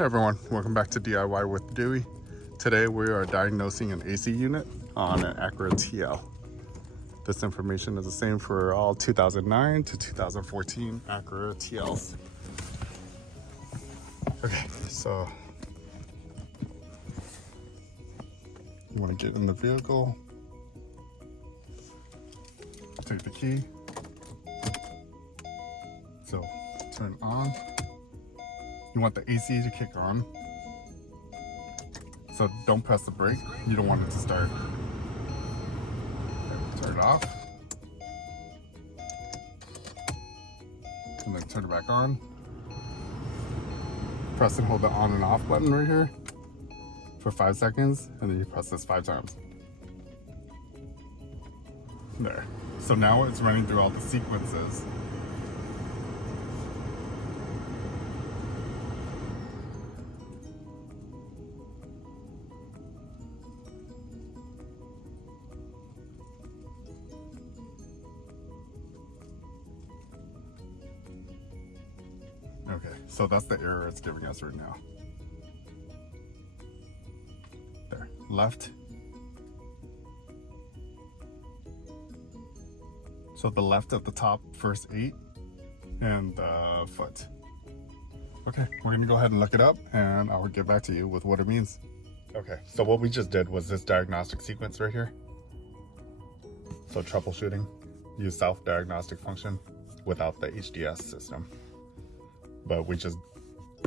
Hey everyone, welcome back to DIY with Dewey. Today we are diagnosing an AC unit on an Acura TL. This information is the same for all 2009 to 2014 Acura TLs. Okay, so you want to get in the vehicle, take the key, so turn on. You want the AC to kick on, so don't press the brake. You don't want it to start. Okay, turn it off, and then turn it back on. Press and hold the on and off button right here for 5 seconds, and then you press this 5 times. There. So now it's running through all the sequences. Okay, so that's the error it's giving us right now. There, left. So the left at the top, first 8, and the foot. Okay, we're gonna go ahead and look it up, and I'll get back to you with what it means. Okay, so what we just did was this diagnostic sequence right here. So troubleshooting, use Self Diagnostic function without the HDS system. But we just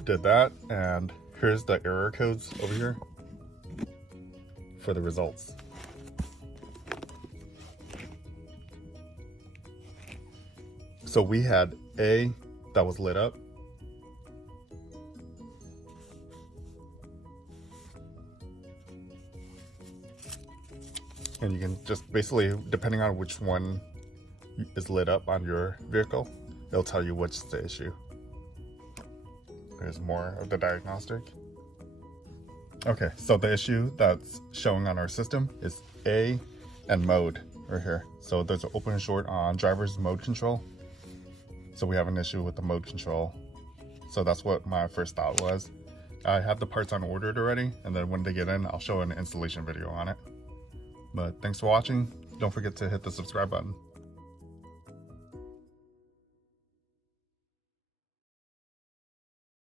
did that, and here's the error codes over here for the results. So we had A that was lit up, and you can just basically, depending on which one is lit up on your vehicle, it'll tell you what's the issue. There's more of the diagnostic. Okay, so the issue that's showing on our system is A and mode right here. So there's an open and short on driver's mode control. So we have an issue with the mode control. So that's what my first thought was. I have the parts on ordered already, and then when they get in, I'll show an installation video on it. But thanks for watching. Don't forget to hit the subscribe button.